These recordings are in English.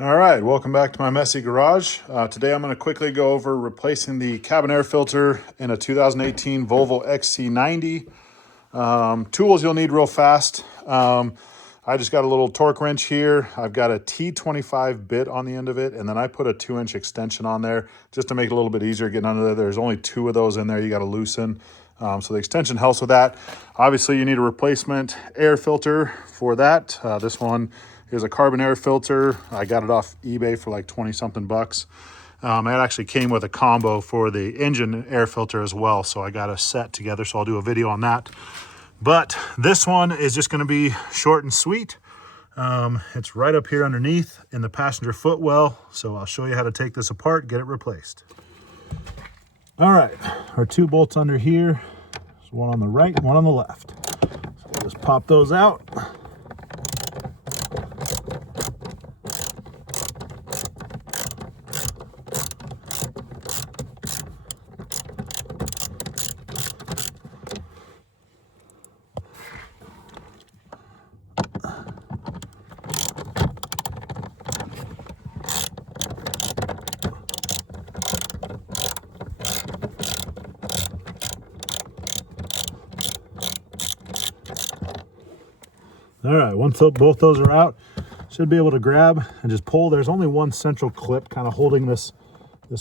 All right, welcome back to my messy garage. Today I'm going to quickly go over replacing the cabin air filter in a 2018 Volvo XC90. Tools you'll need real fast. I just got a little torque wrench here. I've got a T25 bit on the end of it, and then I put a 2-inch extension on there just to make it a little bit easier getting under there. There's only 2 of those in there you got to loosen. So the extension helps with that. Obviously, you need a replacement air filter for that. This one is a carbon air filter. I got it off eBay for like 20 something bucks. It actually came with a combo for the engine air filter as well. So I got a set together. So I'll do a video on that. But this one is just going to be short and sweet. It's right up here underneath in the passenger footwell. So I'll show you how to take this apart, get it replaced. All right, our 2 bolts under here. There's one on the right, one on the left. So we'll just pop those out. All right, once both those are out, should be able to grab and just pull. There's only one central clip kind of holding this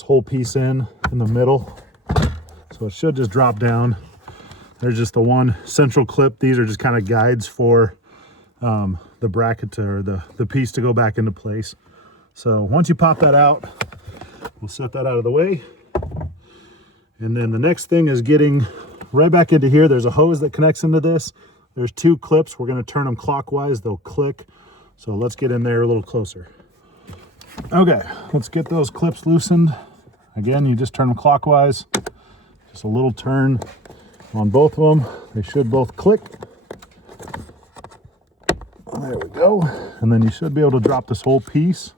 whole piece in the middle. So it should just drop down. There's just the one central clip. These are just kind of guides for the bracket or the piece to go back into place. So once you pop that out, we'll set that out of the way. And then the next thing is getting right back into here. There's a hose that connects into this. There's 2 clips. We're going to turn them clockwise. They'll click. So let's get in there a little closer. Okay, let's get those clips loosened. Again, you just turn them clockwise. Just a little turn on both of them. They should both click. There we go. And then you should be able to drop this whole piece.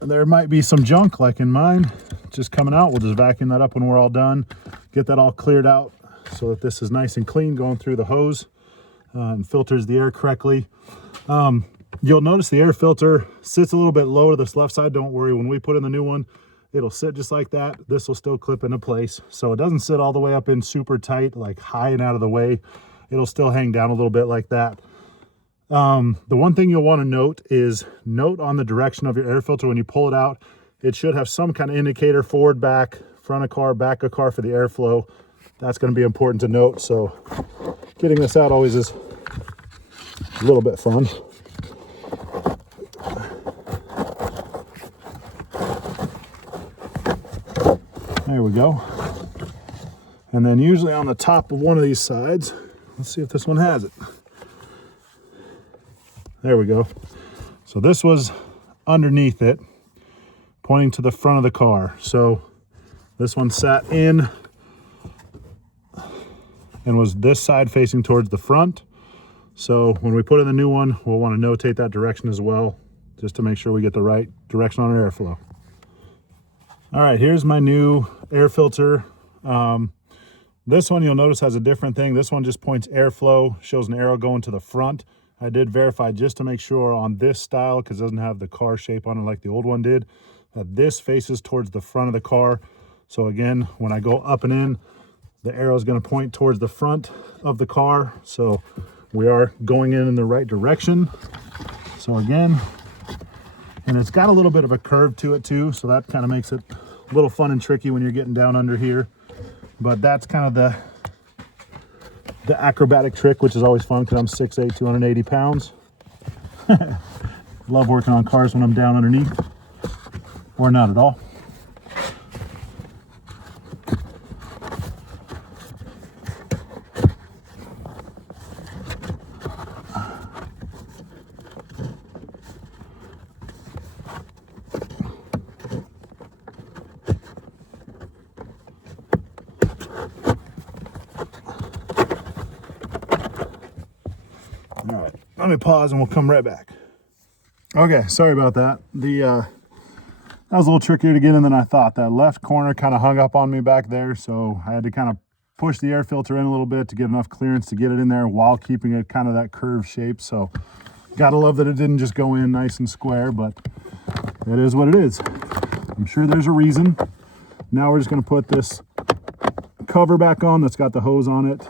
And there might be some junk like in mine just coming out. We'll just vacuum that up when we're all done. Get that all cleared out so that this is nice and clean going through the hose and filters the air correctly. You'll notice the air filter sits a little bit low to this left side. Don't worry, when we put in the new one, it'll sit just like that. This will still clip into place. So it doesn't sit all the way up in super tight, like high and out of the way. It'll still hang down a little bit like that. The one thing you'll want to note is note on the direction of your air filter when you pull it out. It should have some kind of indicator, forward, back, front of car, back of car for the airflow. That's going to be important to note. So getting this out always is a little bit fun. There we go. And then usually on the top of one of these sides, let's see if this one has it. There we go. So this was underneath it, pointing to the front of the car. So this one sat in and was this side facing towards the front. So when we put in the new one, we'll want to notate that direction as well, just to make sure we get the right direction on our airflow. All right, here's my new air filter. This one you'll notice has a different thing. This one just points airflow, shows an arrow going to the front. I did verify just to make sure on this style, because it doesn't have the car shape on it like the old one did, that this faces towards the front of the car. So again, when I go up and in, the arrow is going to point towards the front of the car. So we are going in the right direction. So again, and it's got a little bit of a curve to it too. So that kind of makes it a little fun and tricky when you're getting down under here. But that's kind of the acrobatic trick, which is always fun because I'm 6'8", 280 pounds. Love working on cars when I'm down underneath, or not at all. All right, let me pause and we'll come right back. Okay, sorry about that. That was a little trickier to get in than I thought. That left corner kind of hung up on me back there, so I had to kind of push the air filter in a little bit to get enough clearance to get it in there while keeping it kind of that curved shape. So Gotta love that it didn't just go in nice and square, but it is what it is. I'm sure there's a reason. Now we're just gonna put this cover back on that's got the hose on it.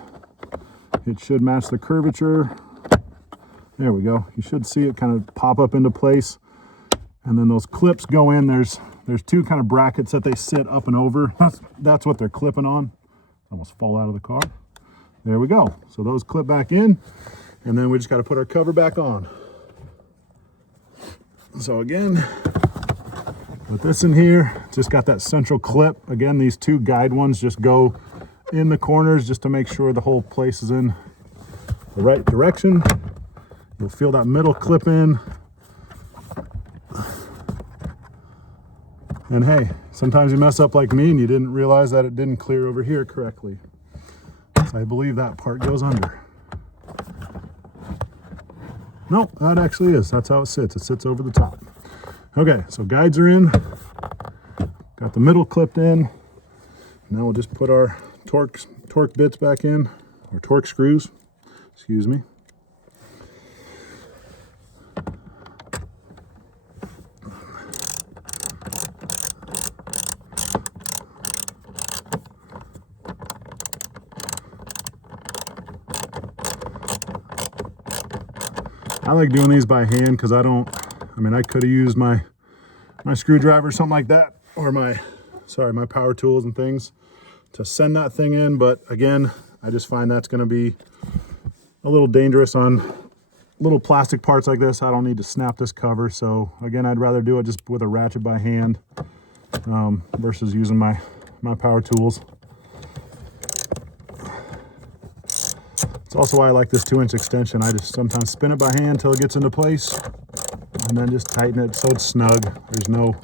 It should match the curvature. There we go. You should see it kind of pop up into place. And then those clips go in. There's two kind of brackets that they sit up and over. That's what they're clipping on. Almost fall out of the car. There we go. So those clip back in, and then we just got to put our cover back on. So again, put this in here. Just got that central clip. Again, these two guide ones just go in the corners just to make sure the whole place is in the right direction. You'll feel that middle clip in. And hey, sometimes you mess up like me and you didn't realize that it didn't clear over here correctly. So I believe that part goes under. Nope, that actually is. That's how it sits. It sits over the top. Okay, so guides are in. Got the middle clipped in. Now we'll just put our torque bits back in, or torque screws, excuse me. I like doing these by hand because I could have used my screwdriver or something like that, or my power tools and things to send that thing in. But again, I just find that's going to be a little dangerous on little plastic parts like this. I don't need to snap this cover. So again, I'd rather do it just with a ratchet by hand versus using my power tools. It's also why I like this 2-inch extension. I just sometimes spin it by hand until it gets into place and then just tighten it so it's snug. There's no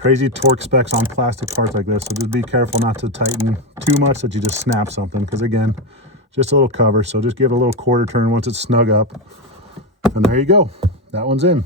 crazy torque specs on plastic parts like this, so just be careful not to tighten too much that you just snap something, because again, just a little cover. So just give it a little quarter turn once it's snug up, and there you go. That one's in.